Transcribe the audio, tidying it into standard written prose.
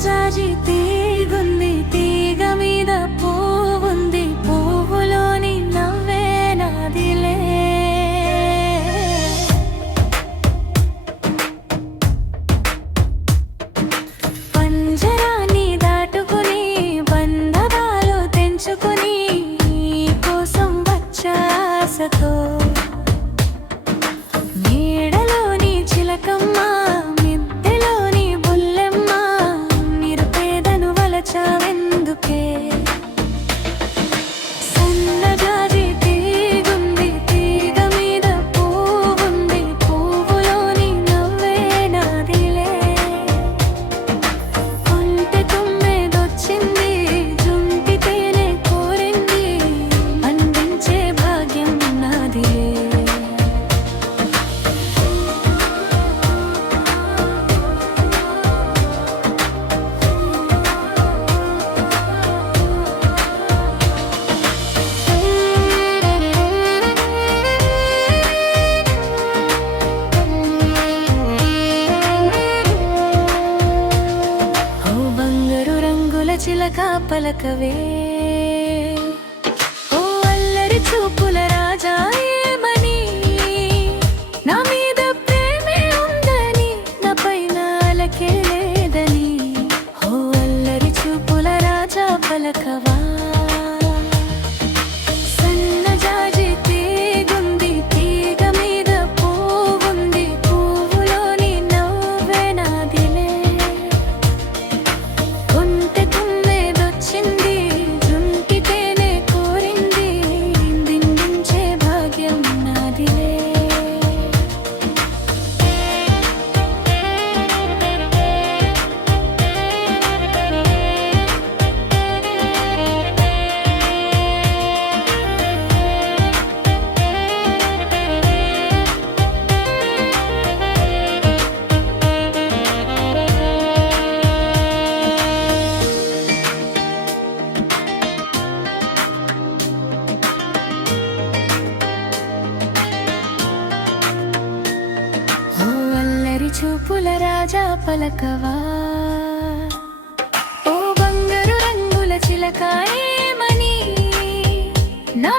సన్నజాజి తీగుంది, తీగ మీద పువ్వుంది, పువ్వులోని నవ్వే నాదిలే. పంజరాన్ని దాటుకుని బంధనాలు తెంచుకుని కోసం వచ్చాసతో నీడలోని చిలకమ్మ మిద్దెలోని బుల్లెమ్మ నిరుపేదను వలచావెందుకే. సన్నజాజి తీగుంది, తీగ మీద పువ్వుంది, పువ్వులోని నవ్వే నాదిలే. కొంటె తుమ్మెదొచ్చింది, జుంటి తేనె కోరింది, అందించే భాగ్యం నాదిలే. ఓ బంగారు రంగుల చిలక పలకవే, ఓ అల్లరి చూపుల రాజా ఏమని, నా మీద ప్రేమే ఉందని, నా పైన అలకే లేదని. ఓ అల్లరి చూపుల రాజా పలకవా. సన్నజాజి తీగుంది, తీగ మీద పువ్వుంది, పువ్వులోని నవ్వే నాదిలే. కొంటె తుమ్మెదొచ్చింది, జుంటి తేనె కోరింది, దిండించే భాగ్యం నాదిలే. ఓ అల్లరి చూపుల రాజా పలకవా, ఓ బంగారు రంగుల చిలక ఏమని, నా